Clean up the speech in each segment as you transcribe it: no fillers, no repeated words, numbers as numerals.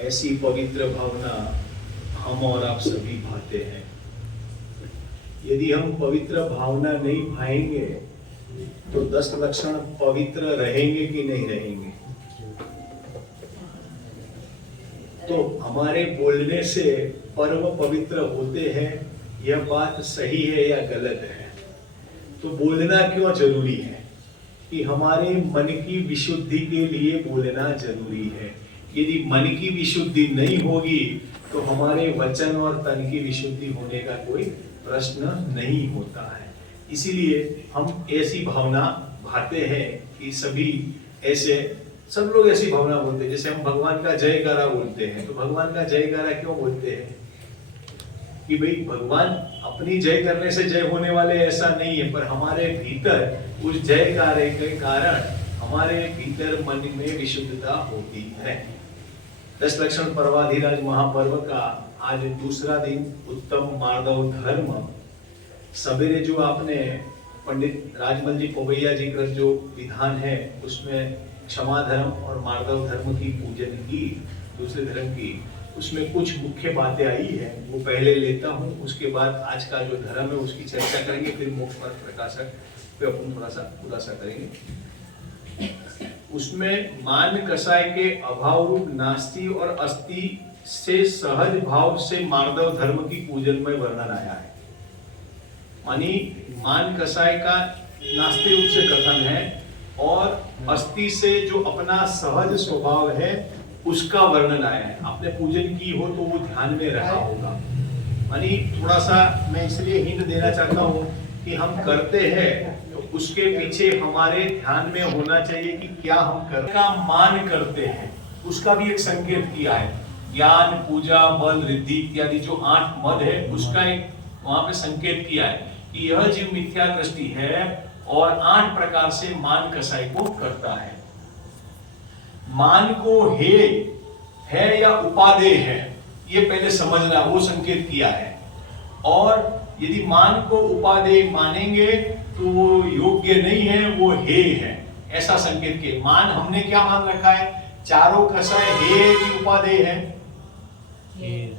ऐसी पवित्र भावना हम और आप सभी भाते हैं। यदि हम पवित्र भावना नहीं भाएंगे तो 10 लक्षण पवित्र रहेंगे कि नहीं रहेंगे? तो हमारे बोलने से पर्व पवित्र होते हैं, यह बात सही है या गलत है? तो बोलना क्यों जरूरी है? कि हमारे मन की विशुद्धि के लिए बोलना जरूरी है। यदि मन की विशुद्धि नहीं होगी तो हमारे वचन और तन की विशुद्धि होने का कोई प्रश्न नहीं होता है। इसीलिए हम ऐसी भावना भाते हैं कि सभी ऐसे, सब लोग ऐसी भावना बोलते हैं। जैसे हम भगवान का जयकारा बोलते हैं, तो भगवान का जयकारा क्यों बोलते हैं? कि भाई भगवान अपनी जय करने से जय होने वाले ऐसा नहीं है, पर हमारे भीतर उस जयकारे के कारण हमारे भीतर मन में विशुद्धता होती है। 10 लक्षण पर्वाधिराज महापर्व का आज दूसरा दिन उत्तम मार्दव धर्म। सवेरे जो आपने पंडित राजमल जी पोबैया जी का जो विधान है उसमें क्षमा धर्म और मार्दव धर्म की पूजन की, दूसरे धर्म की, उसमें कुछ मुख्य बातें आई है, वो पहले लेता हूँ। उसके बाद आज का जो धर्म है उसकी चर्चा करेंगे, फिर मोक्ष मार्ग प्रकाशक पे अपन थोड़ा सा खुलासा करेंगे। उसमें मान कसाय के अभाव रूप नास्ति और अस्ति से सहज भाव से मार्दव धर्म की पूजन में वर्णन आया है। मानी मान कसाय का नास्ति रूप से कथन है और अस्ति से जो अपना सहज स्वभाव है उसका वर्णन आया है। आपने पूजन की हो तो वो ध्यान में रहा होगा। मानी थोड़ा सा मैं इसलिए हिंट देना चाहता हूँ कि हम करते हैं तो उसके पीछे हमारे ध्यान में होना चाहिए कि क्या हम कर का मान करते हैं, उसका भी एक संकेत किया है। ज्ञान, पूजा, बल, रिद्धि इत्यादि जो 8 मद है उसका एक वहां पे संकेत किया है कि यह जीव मिथ्या दृष्टि है और 8 प्रकार से मान कसाई को करता है। मान को हे है या उपादेय है, ये पहले समझना, वो संकेत किया है। और यदि मान को उपादेय मानेंगे तो वो योग्य नहीं है, वो हे है, ऐसा संकेत किया। मान हमने क्या मान रखा है? चारों कसाय हे की उपादेय है,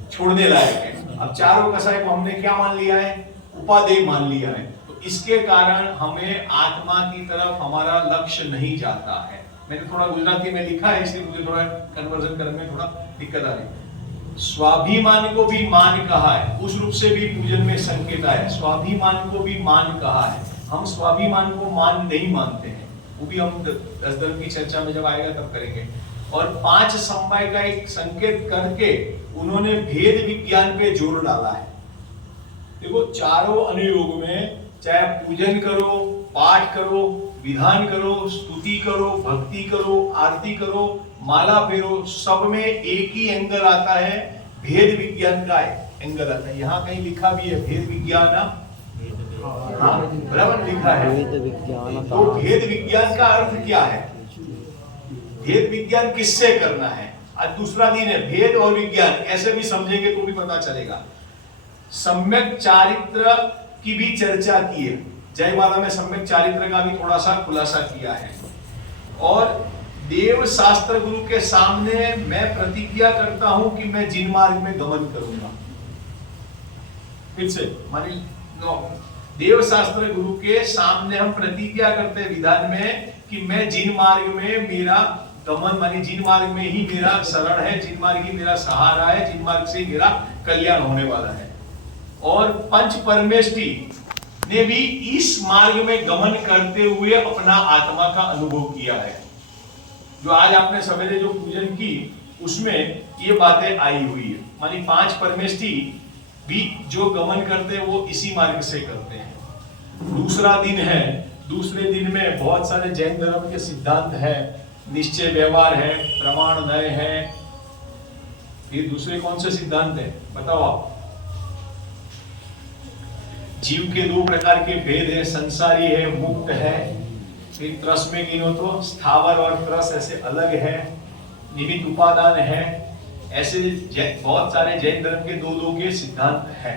छोड़ने लायक है। अब चारों कसाय को हमने क्या मान लिया है? उपादेय मान लिया है। तो इसके कारण हमें आत्मा की तरफ हमारा लक्ष्य नहीं जाता है। मैंने थोड़ा गुजराती में लिखा है इसलिए मुझे थोड़ा कन्वर्जन करने में थोड़ा दिक्कत आ रही। स्वाभिमान को भी मान कहा है, उस रूप से भी पूजन में संकेत आया। स्वाभिमान को भी मान कहा है। हम स्वाभिमान को मान नहीं मानते हैं, वो भी हम 10 दिन की चर्चा में जब आएगा तब करेंगे। और 5 समवाय का एक संकेत करके उन्होंने भेद विज्ञान पे जोर डाला है। देखो चारों अनुयोग में चाहे पूजन करो, पाठ करो, विधान करो, स्तुति करो, भक्ति करो, आरती करो, माला फेरो, सब में एक ही एंगल आता है, भेद विज्ञान का एंगल आता है। यहाँ कहीं लिखा भी है भेद विज्ञान, हाँ बराबर लिखा है। तो भेद विज्ञान का अर्थ क्या है? भेद विज्ञान किससे करना है? आज दूसरा दिन है, भेद और विज्ञान ऐसे भी समझेंगे तो भी पता चलेगा। सम्यक चारित्र की भी चर्चा की है, जयमाला में सम्यक चारित्र का भी थोड़ा सा खुलासा किया है। और देव शास्त्र गुरु के सामने मैं प्रतिज्ञा करता हूं कि मैं जिन मार्ग में गमन करूंगा। फिर से मानी देव शास्त्र गुरु के सामने हम प्रतिज्ञा करते हैं विधान में कि मैं जिन मार्ग में मेरा गमन, मानी जिन मार्ग में ही मेरा शरण है, जिन मार्ग ही मेरा सहारा है, जिन मार्ग से मेरा कल्याण होने वाला है। और पंच परमेष्टि ने भी इस मार्ग में गमन करते हुए अपना आत्मा का अनुभव किया है। जो आज आपने सवेरे जो पूजन की उसमें ये बातें आई हुई है। मानी 5 परमेष्टि भी जो गमन करते हैं वो इसी मार्ग से करते हैं। दूसरा दिन है, दूसरे दिन में बहुत सारे जैन धर्म के सिद्धांत है, निश्चय व्यवहार है, प्रमाण नय है। फिर दूसरे कौन से सिद्धांत है बताओ आप? जीव के 2 प्रकार के भेद है, संसारी है, मुक्त है। फिर त्रस में गिनो तो स्थावर और त्रस ऐसे अलग है, निमित्त उपादान है। ऐसे बहुत सारे जैन धर्म के 2 के सिद्धांत है।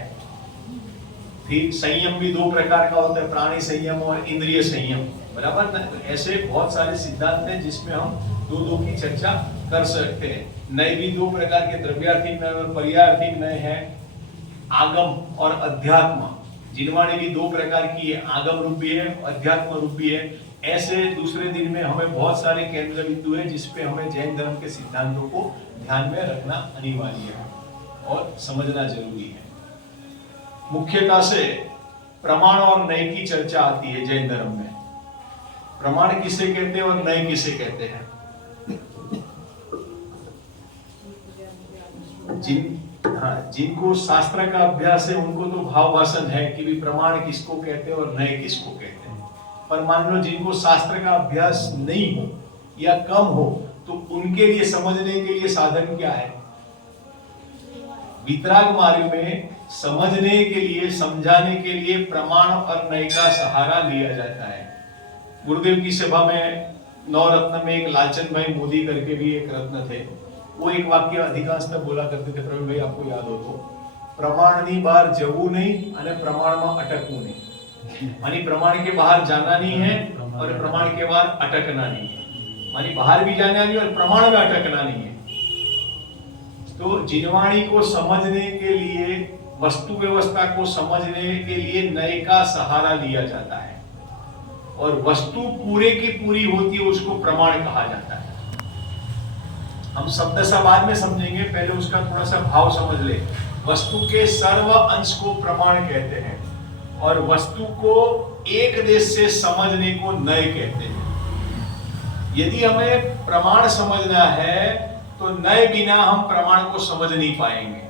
फिर संयम भी 2 प्रकार का होता है, प्राणी संयम और इंद्रिय संयम, बराबर ना? तो ऐसे बहुत सारे सिद्धांत हैं जिसमें हम 2 की चर्चा कर सकते हैं। नय भी दो प्रकार के द्रव्यार्थिक नय और पर्यायार्थिक नय है। आगम और अध्यात्म, जिनवाणी भी दो प्रकार की है, आगम रूप भी है, अध्यात्म रूप भी है। ऐसे दूसरे दिन में हमें बहुत सारे केंद्र बिंदु है जिसपे हमें जैन धर्म के सिद्धांतों को ध्यान में रखना अनिवार्य है और समझना जरूरी है। मुख्यतः से प्रमाण और नय की चर्चा आती है जैन धर्म में। प्रमाण किसे कहते हैं और नय किसे कहते हैं? जिनको शास्त्र का अभ्यास है उनको तो भाव भाषण है कि भी प्रमाण किसको कहते हैं और नय किसको कहते हैं। पर मान लो जिनको शास्त्र का अभ्यास नहीं हो या कम हो तो उनके लिए समझने के लिए साधन क्या है? वितराग मार्ग में समझने के लिए, समझाने के लिए प्रमाण और नय का सहारा लिया जाता है। गुरुदेव की सभा में नवरत्न में एक लालचंद भाई मोदी करके भी एक रत्न थे, वो एक वाक्य अधिकांश में बोला करते थे, प्रवीण भाई आपको याद हो तो, प्रमाणनी बार जવું नहीं અને પ્રમાણમાં અટકવું नहीं। मानी प्रमाण के बाहर जाना नहीं है और प्रमाण के बाहर अटकना नहीं है। मानी बाहर भी जाना नहीं और प्रमाण में अटकना नहीं है। तो जिनवाणी को समझने के लिए, वस्तु व्यवस्था को समझने के लिए नय का सहारा लिया जाता है और वस्तु पूरे की पूरी होती है उसको प्रमाण कहा जाता है। हम शब्द सा बाद में समझेंगे, पहले उसका थोड़ा सा भाव समझ ले। वस्तु के सर्व अंश को प्रमाण कहते हैं और वस्तु को एक देश से समझने को नय कहते हैं। यदि हमें प्रमाण समझना है तो नय बिना हम प्रमाण को समझ नहीं पाएंगे।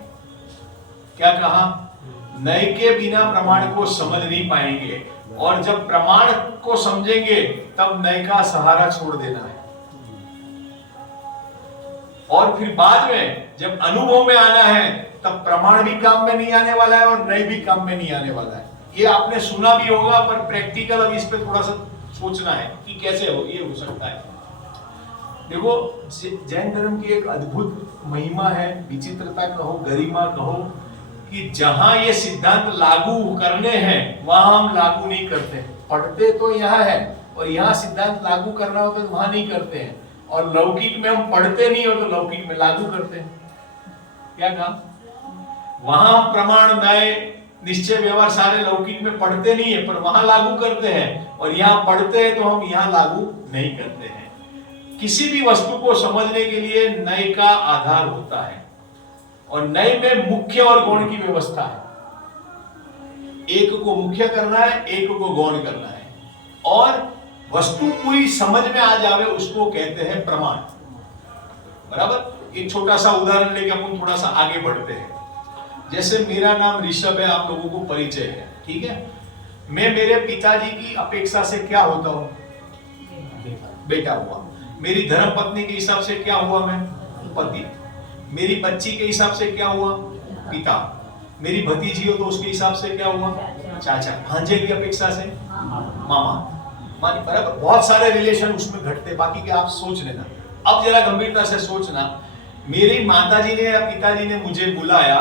क्या कहा? नय के बिना प्रमाण को समझ नहीं पाएंगे और जब प्रमाण को समझेंगे तब नय का सहारा छोड़ देना है और फिर बाद में जब अनुभव में आना है तब प्रमाण भी काम में नहीं आने वाला है और नय भी काम में नहीं आने वाला है। ये आपने सुना भी होगा पर प्रैक्टिकल अब इस पे थोड़ा सा सोचना है कि कैसे हो ये हो सकता है। देखो, जैन धर्म की एक अद्भुत महिमा है, विचित्रता कहो, गरिमा कहो, कि जहां ये सिद्धांत लागू करने हैं वहां हम लागू नहीं करते। पढ़ते तो यहाँ है और यहाँ सिद्धांत लागू करना हो तो वहां नहीं करते हैं, और लौकिक में हम पढ़ते नहीं हो तो लौकिक में लागू करते हैं। क्या कहा? वहां हम प्रमाण, नय, निश्चय, व्यवहार सारे लौकिक में पढ़ते नहीं है पर वहां लागू करते हैं, और यहाँ पढ़ते हैं तो हम यहाँ लागू नहीं करते हैं। किसी भी वस्तु को समझने के लिए नय का आधार होता है और नय में मुख्य और गौण की व्यवस्था है। एक को मुख्य करना है, एक को गौण करना है, और वस्तु पूरी समझ में आ जावे उसको कहते हैं प्रमाण। बराबर? एक छोटा सा उदाहरण लेके अपन थोड़ा सा आगे बढ़ते हैं। जैसे मेरा नाम ऋषभ है, आप लोगों को परिचय है, ठीक है? मैं मेरे पिताजी की अपेक्षा से क्या होता हूं? बेटा हुआ। मेरी धर्म पत्नी के हिसाब से क्या हुआ? मैं पति। मेरी बच्ची के हिसाब से क्या हुआ? पिता। मेरी भतीजी हो तो उसके हिसाब से क्या हुआ? चाचा। भांजे की अपेक्षा से मामा। मानी बराबर? बहुत सारे रिलेशन उसमें घटते, बाकी के आप सोच लेना। अब जरा गंभीरता से सोचना, मेरी माताजी ने या पिताजी ने मुझे बुलाया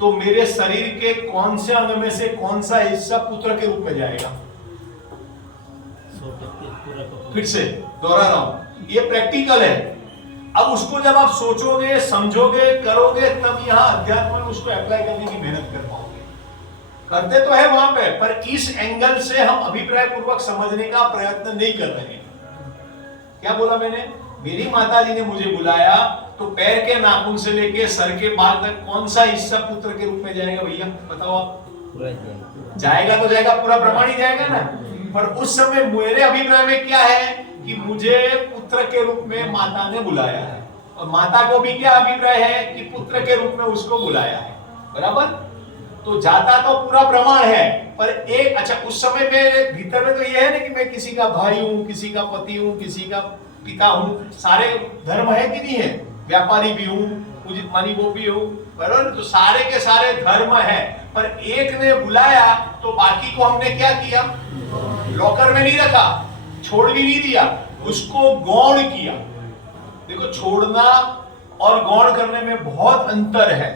तो मेरे शरीर के कौन से अंग में से कौन सा हिस्सा पुत्र के रूप में जाएगा? फिर से दोहरा रहा हूं, ये प्रैक्टिकल है। अब उसको जब आप सोचोगे, समझोगे, करोगे, तब यहाँ अध्यात्म में उसको अप्लाई करने की मेहनत कर पाओगे। करते तो है वहां पे, पर इस एंगल से हम अभिप्राय पूर्वक समझने का प्रयत्न नहीं कर रहे हैं। क्या बोला मैंने? मेरी माताजी ने मुझे बुलाया तो पैर के नाखून से लेके सर के बाल तक कौन सा हिस्सा पुत्र के रूप में जाएगा? भैया बताओ आप। जाएगा तो जाएगा, पूरा प्रमाण ही जाएगा ना। पर उस समय मेरे अभिप्राय में क्या है कि मुझे पुत्र के रूप में माता ने बुलाया है, और माता को भी क्या अभिप्राय है कि पुत्र के रूप में उसको बुलाया है। बराबर? तो जाता तो पूरा प्रमाण है, पर एक अच्छा उस समय मेरे भीतर में तो यह है ना कि मैं किसी का भाई हूं, किसी का पति हूं, किसी का पिता हूं। सारे धर्म है कि नहीं है? व्यापारी भी हूं, पूजित मानी वो भी हूं, बराबर? तो सारे के सारे धर्म है, पर एक ने बुलाया तो बाकी को हमने क्या किया? लॉकर में नहीं रखा, छोड़ भी नहीं दिया, उसको गौण किया। देखो, छोड़ना और गौण करने में बहुत अंतर है।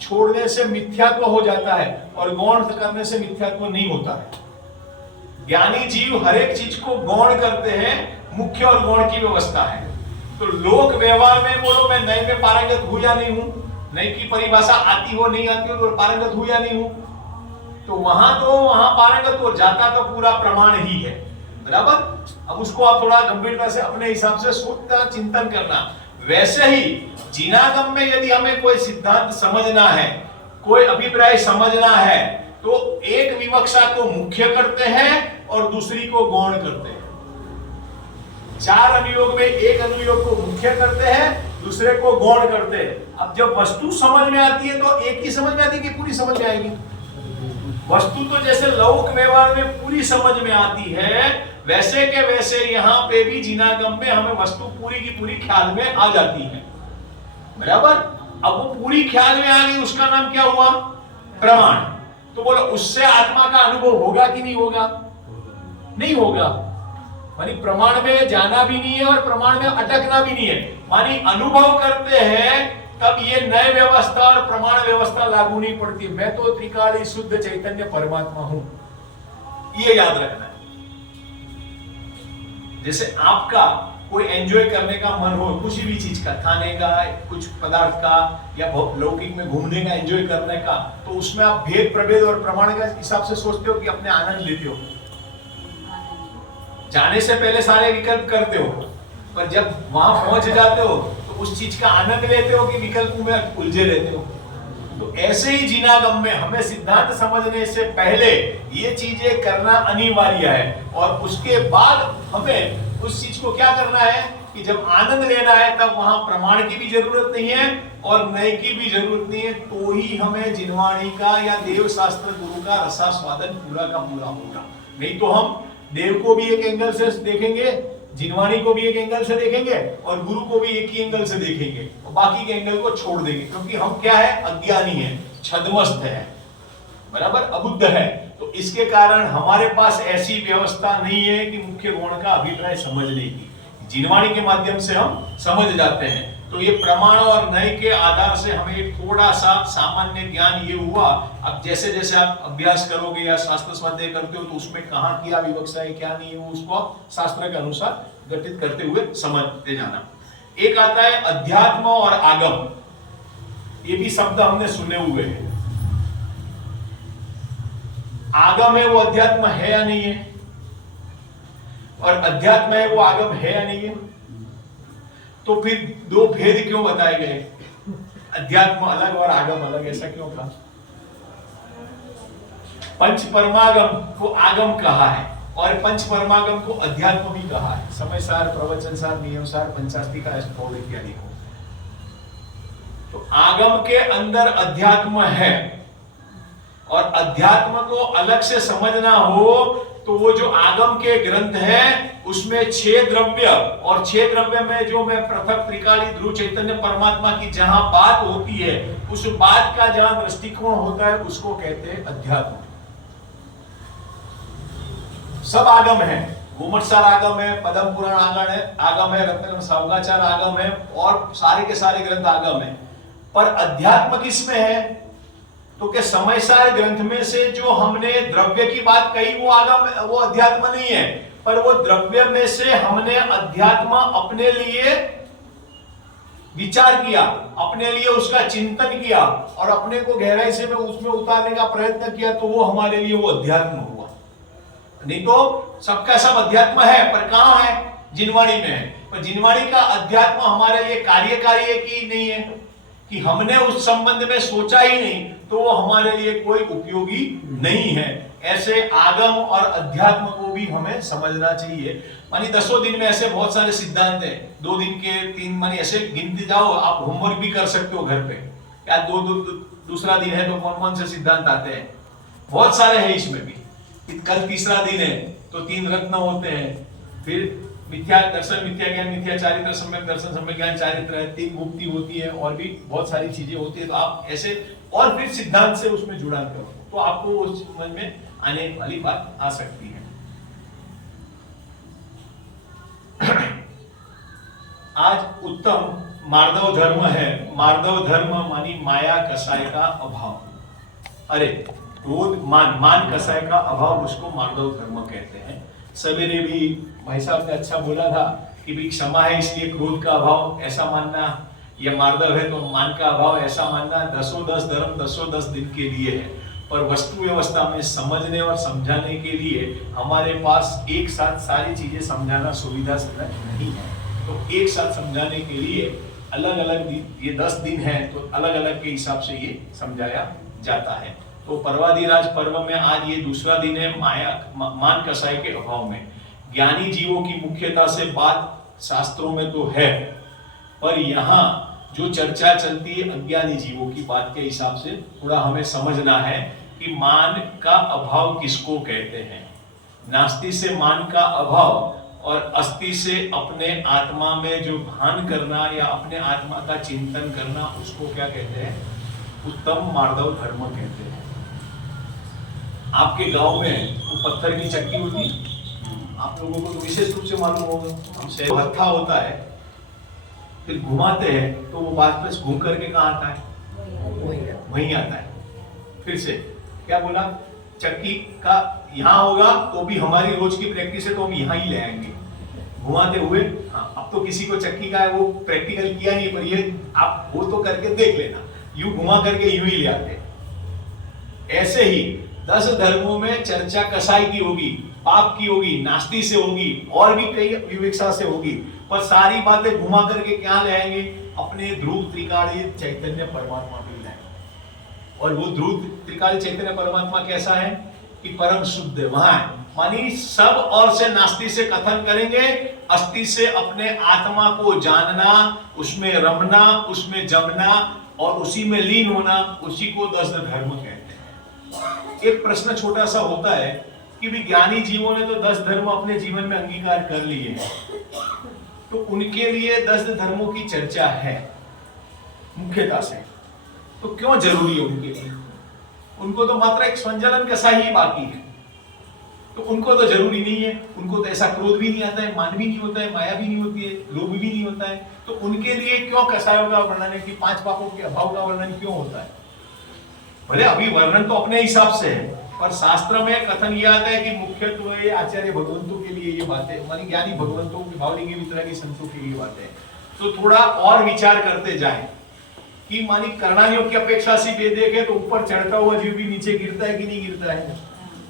छोड़ने से मिथ्यात्व हो जाता है और गौण करने से मिथ्यात्व नहीं होता है। ज्ञानी जीव हर एक चीज को गौण करते हैं, मुख्य और गौण की व्यवस्था है। तो लोक व्यवहार में बोलो मैं नए में पारंगत हूं या नहीं हूं, नई की परिभाषा आती हो नहीं आती हो तो पारंगत हूं या नहीं हूं, तो वहां पारंगत हो जाता तो पूरा प्रमाण ही है, बराबर। अब उसको आप थोड़ा गंभीरता से अपने हिसाब से सोचना, चिंतन करना। वैसे ही जिनागम में यदि हमें कोई सिद्धांत समझना है, कोई अभिप्राय समझना है, तो एक विवक्षा को मुख्य करते हैं और दूसरी को गौण करते हैं। चार अनुयोग में एक अनुयोग को मुख्य करते हैं, दूसरे को गौण करते हैं। अब जब वस्तु समझ में आती है तो एक ही समझ में आती है कि पूरी समझ में आएगी? वस्तु तो जैसे लौकिक व्यवहार में पूरी समझ में आती है, वैसे के वैसे यहाँ पे भी जिनागम में हमें वस्तु पूरी की पूरी ख्याल में आ जाती है, बराबर। अब वो पूरी ख्याल में आ गई, उसका नाम क्या हुआ? प्रमाण। तो बोलो उससे आत्मा का अनुभव होगा कि नहीं होगा? नहीं होगा। मानी प्रमाण में जाना भी नहीं है और प्रमाण में अटकना भी नहीं है। मानी अनुभव करते हैं तब ये नए व्यवस्था और प्रमाण व्यवस्था लागू नहीं पड़ती। मैं तो त्रिकाली शुद्ध चैतन्य परमात्मा हूं, ये याद रखना है। जैसे आपका कोई एंजॉय करने का मन हो, किसी भी चीज का, खाने का, कुछ पदार्थ का, या लौकिक में घूमने का, एंजॉय करने का, तो उसमें आप भेद प्रभेद और प्रमाण के हिसाब से सोचते हो कि अपने आनंद लेते हो। जाने से पहले सारे विकल्प करते हो, पर जब वहां पहुंच जाते हो तो उस चीज का आनंद लेते हो कि विकल्पों में उलझे रहते हो। तो ऐसे ही जिनागम में हमें सिद्धांत समझने से पहले ये चीजें करना अनिवार्य है, और उसके बाद हमें उस चीज को क्या करना है कि जब आनंद लेना है तब वहां प्रमाण की भी जरूरत नहीं है और नए की भी जरूरत नहीं है, तो ही हमें जिनवाणी का या देव शास्त्र गुरु का रसास्वादन पूरा का पूरा होगा। नहीं तो हम देव को भी एक एंगल से देखेंगे, जिनवाणी को भी एक एंगल से देखेंगे और गुरु को भी एक ही एंगल से देखेंगे और बाकी के एंगल को छोड़ देंगे, क्योंकि हम क्या है? अज्ञानी है, छद्मस्त है, बराबर, अबुद्ध है। तो इसके कारण हमारे पास ऐसी व्यवस्था नहीं है कि मुख्य गुण का अभिप्राय समझने की। जिनवाणी के माध्यम से हम समझ जाते हैं। तो ये प्रमाण और नए के आधार से हमें थोड़ा सा सामान्य ज्ञान ये हुआ। अब जैसे जैसे आप अभ्यास करोगे या शास्त्र स्वाध्याय करते हो तो उसमें कहाँ क्या विवक्षा है, क्या नहीं है, वो उसको आप शास्त्र के अनुसार गठित करते हुए समझते जाना। एक आता है अध्यात्म और आगम। ये भी शब्द हमने सुने हुए हैं। आगम है वो अध्यात्म है या नहीं है, और अध्यात्म है वो आगम है या नहीं है। तो फिर दो भेद क्यों बताए गए? अध्यात्म अलग और आगम अलग, ऐसा क्यों कहा? पंच परमागम को आगम कहा है और पंच परमागम को अध्यात्म भी कहा है। समय सार, प्रवचन सार, नियम सार, पंचास्ति का स्फोट इत्यादि को। तो आगम के अंदर अध्यात्म है, और अध्यात्म को अलग से समझना हो तो वो जो आगम के ग्रंथ है उसमें 6 द्रव्य, और 6 द्रव्य में जो मैं पृथक त्रिकाली ध्रुव चैतन्य परमात्मा की जहां बात होती है, उस बात का जहां दृष्टिकोण होता है उसको कहते हैं अध्यात्म। सब आगम है, घूमटसार आगम है, पद्म पुराण आगम है, रत्नगण सावगाचार आगम है, और सारे के सारे ग्रंथ आगम है। पर अध्यात्म किसमें है? तो क्या समयसार ग्रंथ में से जो हमने द्रव्य की बात कही वो आगम, वो अध्यात्म नहीं है, पर वो द्रव्य में से हमने अध्यात्म अपने लिए विचार किया, अपने लिए उसका चिंतन किया और अपने को गहराई से उसमें उतारने का प्रयत्न किया, तो वो हमारे लिए वो अध्यात्म हुआ। नहीं तो सबका सब अध्यात्म है, पर कहां है? जिनवाणी में है। पर जिनवाणी का अध्यात्म हमारे लिए कार्यकारी है कि नहीं है, कि हमने उस संबंध में सोचा ही नहीं, तो वो हमारे लिए कोई उपयोगी नहीं है। ऐसे आगम और अध्यात्म को भी हमें समझना चाहिए। मानी 10 दिन में ऐसे बहुत सारे सिद्धांत हैं, 2 दिन के 3, मानी ऐसे गिनते जाओ। आप होमवर्क भी कर सकते हो घर पे, क्या दूसरा दिन है तो कौन कौन से सिद्धांत आते हैं, बहुत सारे हैं इसमें भी। कल तीसरा दिन है तो 3 रत्न होते हैं, फिर मिथ्या दर्शन, मिथ्या ज्ञान, मिथ्या चारित्र, सम्यक दर्शन, सम्यक ज्ञान, चारित्र है, 3 मुक्ति होती है, और भी बहुत सारी चीजें होती है। तो आप ऐसे और फिर सिद्धांत से उसमें जुड़ा करो तो आपको उस समझ में आने वाली बात आ सकती है। आज उत्तम मार्दव धर्म है। मार्दव धर्म मानी माया कसाय का अभाव। अरे क्रोध मान कसाय का अभाव, उसको मार्दव धर्म कहते हैं। सवेरे भी भाई साहब ने अच्छा बोला था कि भाई क्षमा है इसलिए क्रोध का अभाव ऐसा मानना, या मार्दव है तो मान का अभाव ऐसा मानना, 10 धर्म 10 दिन के लिए है। पर वस्तु व्यवस्था में समझने और समझाने के लिए हमारे पास एक साथ सारी चीजें समझाना सुविधाजनक नहीं है। तो एक साथ समझाने के लिए अलग अलग दिन, ये 10 दिन है तो अलग अलग के हिसाब से ये समझाया जाता है। तो पर्वाधिराज पर्व में आज ये दूसरा दिन है मान कसाई के अभाव में। ज्ञानी जीवों की मुख्यता से बात शास्त्रों में तो है, पर यहाँ जो चर्चा चलती है अज्ञानी जीवों की बात के हिसाब से थोड़ा हमें समझना है कि मान का अभाव किसको कहते हैं। नास्ति से मान का अभाव और अस्ति से अपने आत्मा में जो भान करना या अपने आत्मा का चिंतन करना, उसको क्या कहते हैं? उत्तम मार्दव धर्म कहते हैं। आपके गांव में वो पत्थर की चक्की होती है, आप लोगों को तो विशेष रूप से मालूम होगा। हमसे हत्था होता है, फिर घुमाते हैं तो वो वापस घूम करके कहाँ आता है? वहीं आता है। फिर से क्या बोला? चक्की का यहाँ होगा तो भी हमारी रोज की प्रैक्टिस है तो हम यहाँ ही ले आएंगे घुमाते हुए। हाँ, अब तो किसी को चक्की का है वो प्रैक्टिकल किया नहीं, पर ये आप वो तो करके देख लेना, यूं घुमा करके यूं ही ले आते। ऐसे ही 10 धर्मों में चर्चा कसाई की होगी, पाप की होगी, नास्ति से होगी और भी कई विवेक्षा से होगी, पर सारी बातें घुमा करके क्या ले आएंगे? अपने ध्रुव त्रिकाली चैतन्य परमात्मा पे लाएंगे। और वो ध्रुव त्रिकाली चैतन्य परमात्मा कैसा है कि परम शुद्ध वहां है, मानी सब और से नास्ति से कथन करेंगे, अस्थि से अपने आत्मा को जानना, उसमें रमना, उसमें जमना और उसी में लीन होना, उसी को 10 धर्म कहते हैं। एक प्रश्न छोटा सा होता है कि विज्ञानी जीवों ने तो 10 धर्म अपने जीवन में अंगीकार कर लिए हैं, तो उनके लिए 10 धर्मों की चर्चा है मुख्यता से, तो क्यों जरूरी है उनके लिए? उनको तो मात्र एक संजलन कसाई ही बाकी है, तो उनको तो जरूरी नहीं है। उनको तो ऐसा क्रोध भी नहीं आता है, मान भी नहीं होता है, माया भी नहीं होती है, लोभ भी नहीं होता है, तो उनके लिए क्यों कसायों का वर्णन है कि 5 पापों के अभाव का वर्णन क्यों होता है? भले अभी वर्णन तो अपने हिसाब से है, पर शास्त्र में कथन यह आता है कि मुख्यत्व आचार्य भगवंतों के लिए ये बातें, मानी ज्ञानी भगवंतों की भावलिंगी वितरागी संतों के लिए बातें। तो थोड़ा और विचार करते जाएं कि मानी कर्णानियों की अपेक्षा से भी देखें तो ऊपर चढ़ता हुआ जीव भी नीचे गिरता है कि नहीं गिरता है?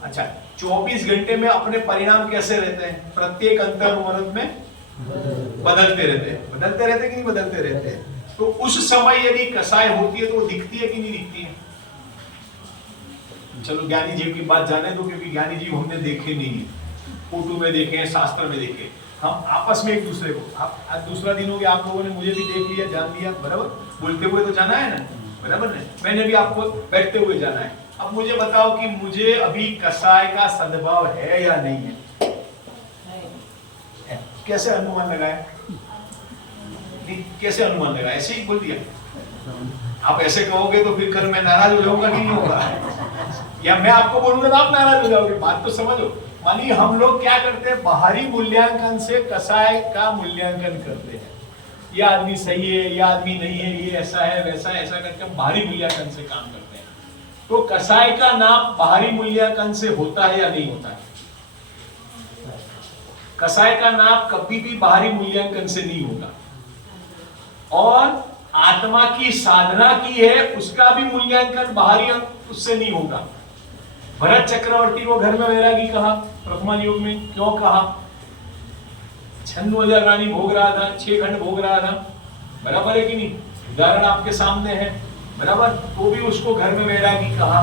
अच्छा, 24 घंटे में अपने परिणाम कैसे रहते हैं? प्रत्येक अंतर मुहूर्त में बदलते रहते हैं, कि नहीं बदलते रहते हैं। तो उस समय यदि कसाय होती है तो वो दिखती है कि नहीं दिखती है? चलो ज्ञानी जीव की बात जाने दो, क्योंकि ज्ञानी जीव हमने देखे नहीं है, फोटो में देखे हैं, शास्त्र में देखे, हम आपस में एक दूसरे को, आप आज दूसरा दिन हो गया, आप लोगों ने मुझे भी देख लिया, जान लिया, बराबर? बोलते हुए तो जाना है ना, बराबर ना? मैंने भी आपको बैठते हुए जाना है। अब मुझे बताओ कि मुझे अभी कसाय का सद्भाव है या नहीं है? कैसे अनुमान लगाया? कैसे अनुमान लगाया? ऐसे ही बोल दिया। आप ऐसे कहोगे तो फिर कल मैं नाराज हो जाऊंगा कि नहीं होगा? या मैं आपको बोलूंगा तो आप नाराज हो जाओगे? बात तो समझो। मानिए हम लोग क्या करते हैं, बाहरी मूल्यांकन से कसाय का मूल्यांकन करते हैं, ये आदमी सही है, ये आदमी नहीं है, ये ऐसा है, वैसा है, ऐसा करके हम बाहरी मूल्यांकन से काम करते हैं। तो कसाय का नाम बाहरी मूल्यांकन से होता है या नहीं होता है? कसाय का नाम कभी भी बाहरी मूल्यांकन से नहीं होगा। और आत्मा की साधना की है, उसका भी मूल्यांकन बाहरी उससे नहीं होगा। भरत चक्रवर्ती को घर में वैरागी कहा प्रथम युग में, क्यों कहा? छंद रानी भोग रहा था, 6 खंड भोग रहा था, बराबर है कि नहीं? उदाहरण आपके सामने है, बराबर? तो भी उसको घर में वैरागी कहा।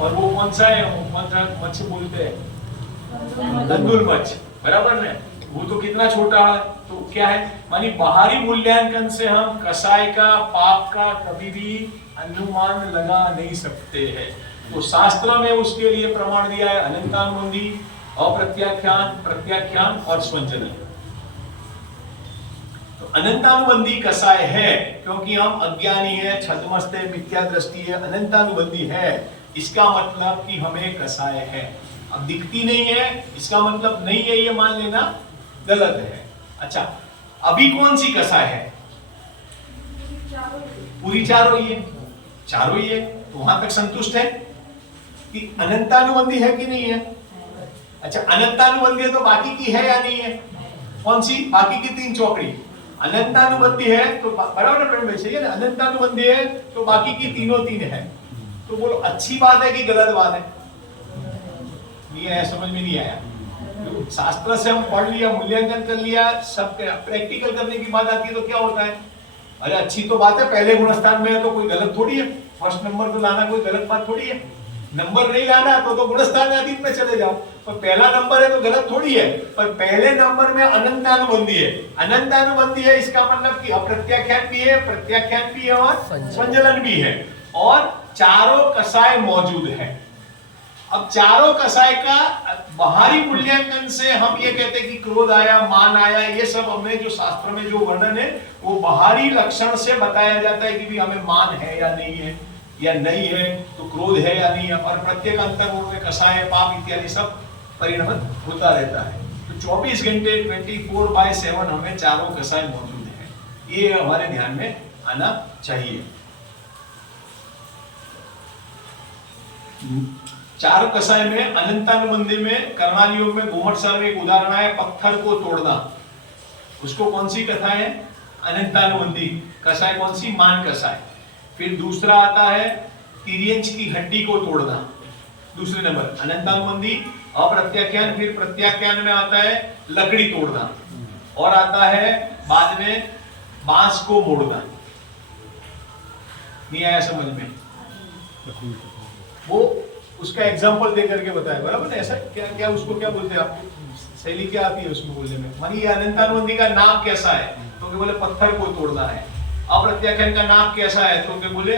और वो कौन सा है, कौन सा मत्स्य बोलते हैं? दंदुल मत्स्य, बराबर ने? वो तो कितना छोटा है। तो क्या है, मानी बाहरी मूल्यांकन से हम कसाय का, पाप का कभी भी अनुमान लगा नहीं सकते हैं। तो शास्त्र में उसके लिए प्रमाण दिया है अनंतानुबंधी, अप्रत्याख्यान, प्रत्याख्यान और स्वंजन। तो अनंतानुबंधी कसाय है क्योंकि हम अज्ञानी है, छद्मस्त है, मिथ्या दृष्टि है। अनंतानुबंधी है इसका मतलब कि हमें कसाय है। अब दिखती नहीं है इसका मतलब नहीं है, ये मान लेना गलत है। अच्छा, अभी कौन सी कसाय है? पूरी चारों ही है, चारों ही है। तो वहां तक संतुष्ट है कि अनंतानुबंधी है कि नहीं है? अच्छा, अनंतानुबंधी है तो बाकी की है या नहीं है? कौन सी? बाकी की 3 चौकड़ी अनंतानुबंधी है तो बराबर है में सही है ना, अनंतानुबंधी है तो बाकी की तीनों 3 है। तो बोलो अच्छी बात है कि गलत बात है? नहीं आया, समझ में नहीं आया। शास्त्र से हम पढ़ लिया, मूल्यांकन कर लिया, सब प्रैक्टिकल करने की बात आती है तो क्या होता है? अरे अच्छी तो बात है, पहले गुणस्थान में है तो कोई गलत थोड़ी है, फर्स्ट नंबर तो लाना कोई गलत बात थोड़ी है। नंबर नहीं लाना तो गुणस्थान अतीत में चले जाओ, पर पहला नंबर है तो गलत थोड़ी है। पर पहले नंबर में अनंतानुबंधी है, अनंतानुबंधी है इसका मतलब कि अप्रत्याख्यान भी है, प्रत्याख्यान भी है और संजलन भी है, और चारों कसाय मौजूद है। अब चारों कसाय का बाहरी मूल्यांकन से हम ये कहते हैं कि क्रोध आया, मान आया, ये सब हमें जो शास्त्र में जो वर्णन है वो बाहरी लक्षण से बताया जाता है कि भी हमें मान है या नहीं है, या नहीं है तो क्रोध है या नहीं है, और प्रत्येक अंतर्गुण में कसाय, पाप इत्यादि सब परिणमित होता रहता है। तो 24 घंटे 24/7 हमें चारों कसाय मौजूद है, ये हमारे ध्यान में आना चाहिए। चार कसाय में अनंतानुबंधी में कर्णाल योग में घुमटसार में एक उदाहरण है, पत्थर को तोड़ना। उसको कौन सी कथा है? अनंतानुबंधी कसाय। कौन सी? मान कसाय। फिर दूसरा आता है तिर्यंच की हड्डी को तोड़ना, दूसरे नंबर अनंतानुबंधी अप्रत्याख्यान। फिर प्रत्याख्यान में आता है लकड़ी तोड़ना, और आता है बाद में बांस को मोड़ना। नहीं आया समझ में? वो उसका एग्जाम्पल दे करके बताया, बराबर? ऐसा क्या क्या उसको क्या बोलते हैं आप? शैली क्या आती है उसमें बोलने में? मानिए अनंतानुबंधी का नाम कैसा है तो क्या बोले पत्थर को तोड़ना है। अप्रत्याख्यान का नाम कैसा है तो क्या बोले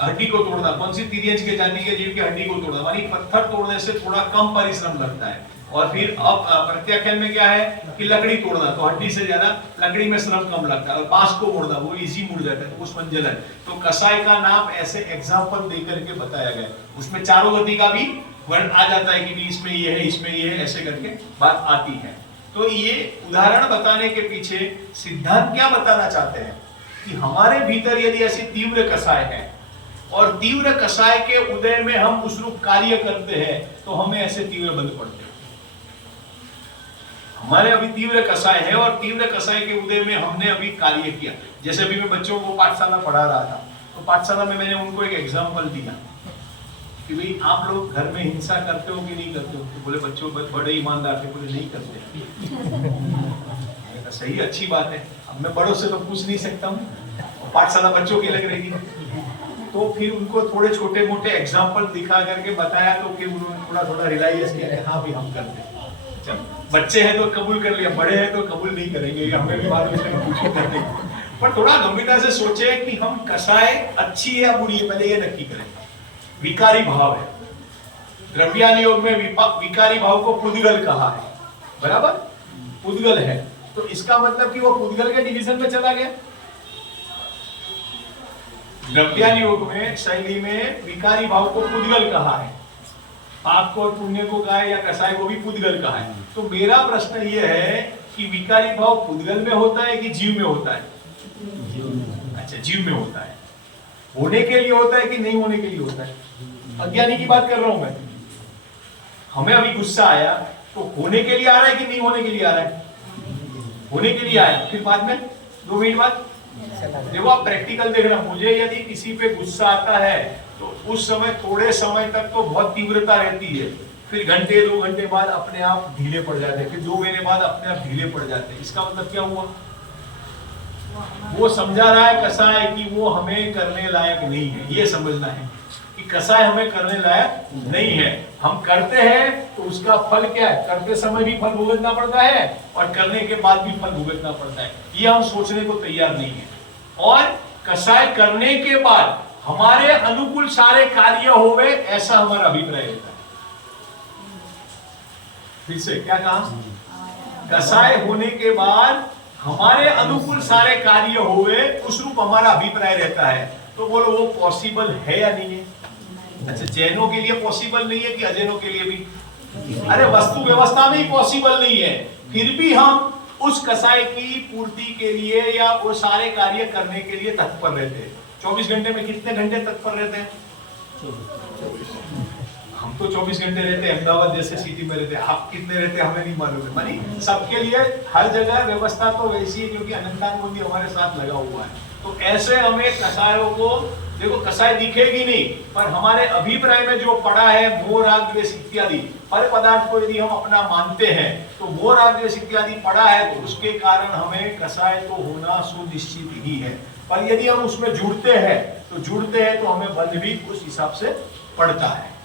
हड्डी को तोड़ना। कौन सी? तिर्यंच के जाति के जीव की हड्डी को तोड़ना, मानी पत्थर तोड़ने से थोड़ा कम परिश्रम लगता है। और फिर अब प्रत्याख्यान में क्या है कि लकड़ी तोड़ना, तो हड्डी से ज्यादा लकड़ी में श्रम कम लगता है, और बांस को मोड़ना वो इजी मुड़ जाता है, वो संजलन। तो कसाय का नाम ऐसे एग्जाम्पल दे करके बताया गया। उसमें चारों गति का भी वर्ण आ जाता है कि भी इसमें ये है, इसमें ये है, ऐसे करके बात आती है। तो ये उदाहरण बताने के पीछे सिद्धांत क्या बताना चाहते हैं कि हमारे भीतर यदि ऐसी तीव्र कसाय है और तीव्र कसाय के उदय में हम उस रूप कार्य करते हैं तो हमें ऐसे तीव्र बंध पड़ते हैं। हमारे अभी तीव्र कसाय है और तीव्र कसाय के उदय में हमने अभी कार्य किया। जैसे अभी मैं बच्चों को पाठशाला पढ़ा रहा था, तो पाठशाला में मैंने उनको एक एग्जाम्पल दिया कि भाई आप लोग घर में हिंसा करते हो कि नहीं करते हो? तो बोले बच्चों बड़े ईमानदार थे, बोले नहीं करते। सही, अच्छी बात है। अब मैं बड़ों से तो पूछ नहीं सकता हूँ, पाठशाला बच्चों की लग रही थी। तो फिर उनको थोड़े छोटे मोटे एग्जाम्पल दिखा करके बताया, तो फिर उन्होंने थोड़ा थोड़ा रियलाइज किया कि हाँ भी हम करते हैं। बच्चे हैं तो कबूल कर लिया, बड़े हैं तो कबूल नहीं करेंगे, हमें भी बाद में पूछे करते। पर थोड़ा गंभीरता से सोचे कि हम कसाय अच्छी है या बुरी है, पहले ये नक्की करें। विकारी भाव है, द्रव्यान योग में विकारी भाव को पुद्गल कहा है, बराबर? पुद्गल है तो इसका मतलब कि वो पुद्गल के डिवीजन में चला गया। द्रव्यान योग में शैली में विकारी भाव को पुद्गल कहा है, पाप को और पुण्य को कहा है, या कसाय को भी पुद्गल कहा है। तो मेरा प्रश्न ये है कि विकारी भाव पुद्गल में होता है कि जीव में होता है? अच्छा, जीव में होता है। होने के लिए होता है कि नहीं होने के लिए होता है? अज्ञानी की बात कर रहा हूं मैं। हमें अभी गुस्सा आया तो होने के लिए आ रहा है कि नहीं होने के लिए आ रहा है? होने के लिए आया, फिर बाद में 2 मिनट बाद देखो आप प्रैक्टिकल देख रहा। मुझे यदि किसी पे गुस्सा आता है तो उस समय थोड़े समय तक तो बहुत तीव्रता रहती है, फिर घंटे 2 घंटे बाद अपने आप ढीले पड़ जाते हैं, फिर 2 महीने बाद अपने आप ढीले पड़ जाते हैं। इसका मतलब क्या हुआ? वो समझा रहा है कसाय कि वो हमें करने लायक नहीं है। ये समझना है कि कसाय हमें करने लायक नहीं है, हम करते हैं तो उसका फल क्या है? करते समय भी फल भुगतना पड़ता है और करने के बाद भी फल भुगतना पड़ता है। ये हम सोचने को तैयार नहीं है। और कसाय करने के बाद हमारे अनुकूल सारे कार्य होवे, ऐसा हमारा अभिप्राय होता है। फिर से क्या कहा? कसाय होने के बाद हमारे अनुकूल सारे कार्य होवे, उस रूप हमारा अभिप्राय रहता है। तो बोलो वो पॉसिबल है या नहीं है? अच्छा, जैनों के लिए पॉसिबल नहीं है कि अजैनों के लिए भी? अरे वस्तु व्यवस्था में ही पॉसिबल नहीं है, फिर भी हम उस कसाय की पूर्ति के लिए या वो सारे कार्य करने के लिए तत्पर रहते हैं। 24 घंटे में कितने घंटे तत्पर रहते हैं? हम तो 24 घंटे रहते हैं, अहमदाबाद जैसे सिटी में रहते हैं, आप कितने रहते हैं हमें नहीं मालूम है। मानी सबके लिए हर जगह व्यवस्था तो वैसी है, क्योंकि अनंतान बुद्धि हमारे साथ लगा हुआ है। तो ऐसे हमें कसायों को, देखो कसाय दिखेगी नहीं, पर हमारे अभिप्राय में जो पड़ा है मोह राग द्वेष इत्यादि पर पदार्थ को यदि हम अपना मानते हैं, तो मोह राग द्वेष इत्यादि पड़ा है, तो उसके कारण हमें कसाय तो होना सुनिश्चित ही है। पर यदि हम उसमें जुड़ते हैं तो हमें बल भी उस हिसाब से पड़ता है।